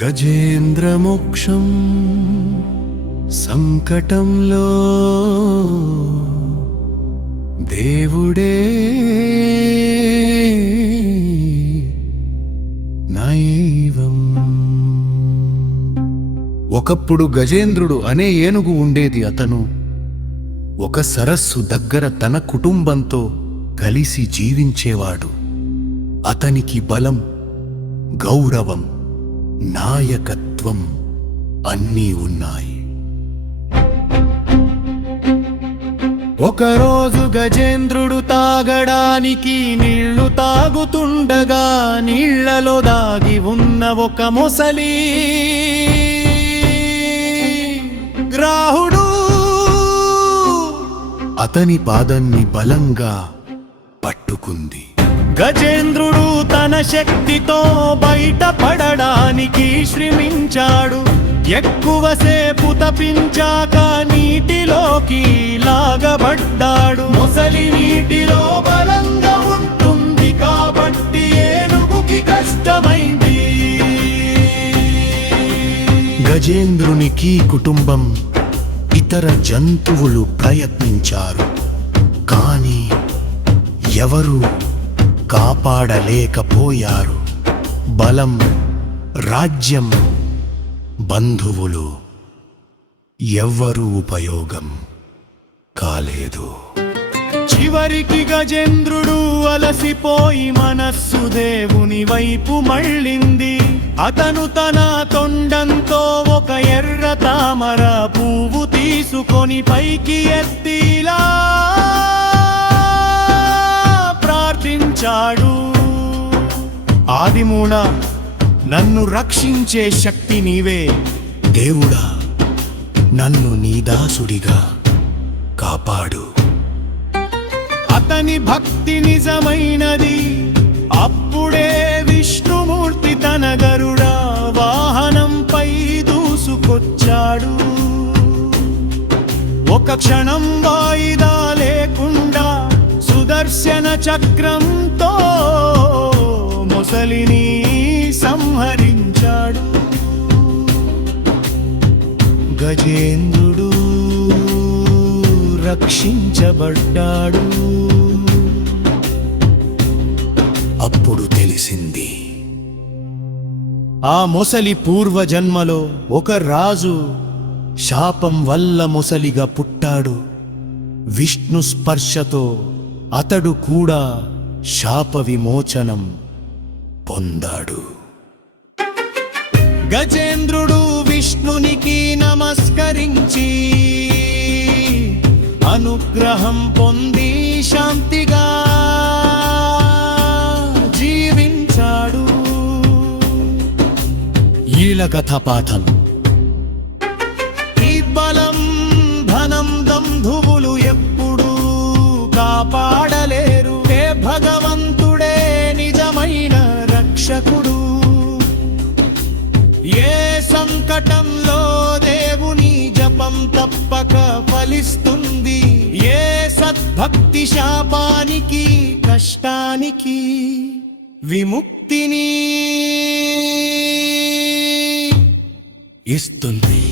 గజేంద్రమోక్షం సంకటంలో దేవుడే నైవం. ఒకప్పుడు గజేంద్రుడు అనే ఏనుగు ఉండేది. అతను ఒక సరస్సు దగ్గర తన కుటుంబంతో కలిసి జీవించేవాడు. అతనికి బలం, గౌరవం, నాయకత్వం అన్నీ ఉన్నాయి. ఒకరోజు గజేంద్రుడు తాగడానికి నీళ్లు తాగుతుండగా నీళ్లలో దాగి ఉన్న ఒక మొసలి గ్రాహుడు అతని పాదాన్ని బలంగా పట్టుకుంది. గజేంద్రుడు తన శక్తితో బయటపడడానికి శ్రమించాడు. ఎక్కువసేపు తపించాక నీటిలోకి లాగబడ్డాడు. మొసలి నీటిలో బలంగా ఉంటుంది కాబట్టి ఏనుగుకి కష్టమైంది. గజేంద్రునికి కుటుంబం, ఇతర జంతువులు ప్రయత్నించారు, కానీ ఎవరు కాపాడలేకపోయారు. బలం, రాజ్యం, బంధువులు ఎవ్వరూ ఉపయోగం కాలేదు. చివరికి గజేంద్రుడు అలసిపోయి మనస్సు దేవుని వైపు మళ్ళింది. అతను తన తొండంతో ఒక ఎర్ర తామర పువ్వు తీసుకొని పైకి ఎత్తిలా ప్రార్థించాడు. ఆదిమూల, నన్ను రక్షించే శక్తి నీవే. దేవుడా, నన్ను నీ దాసుడిగా కాపాడు. అతని భక్తి నిజమైనది. అప్పుడే విష్ణుమూర్తి తన గరుడ వాహనంపై దూసుకొచ్చాడు. ఒక క్షణం వాయిదా లేకుండా సుదర్శన చక్రంతో మొసలిని సంహరించాడు. గజేంద్రుడు రక్షించబడ్డాడు. అప్పుడు తెలిసింది, ఆ మొసలి పూర్వజన్మలో ఒక రాజు శాపం వల్ల మొసలిగా పుట్టాడు. విష్ణు స్పర్శతో అతడు కూడా శాప విమోచనం పొందాడు. గజేంద్రుడు విష్ణునికి నమస్కరించి అనుగ్రహం పొంది శాంతిగా జీవించాడు. ఈల కథపాఠం: ఈ బలం, ధనం, బంధువులు ఎప్పుడూ కాపాడలేరు. భగవంతుడే నిజమైన రక్షకుడు. ఏ సంకటంలో దేవుని జపం తప్పక ఫలిస్తుంది. ఏ సద్భక్తి శాపానికి, కష్టానికి విముక్తిని ఇస్తుంది.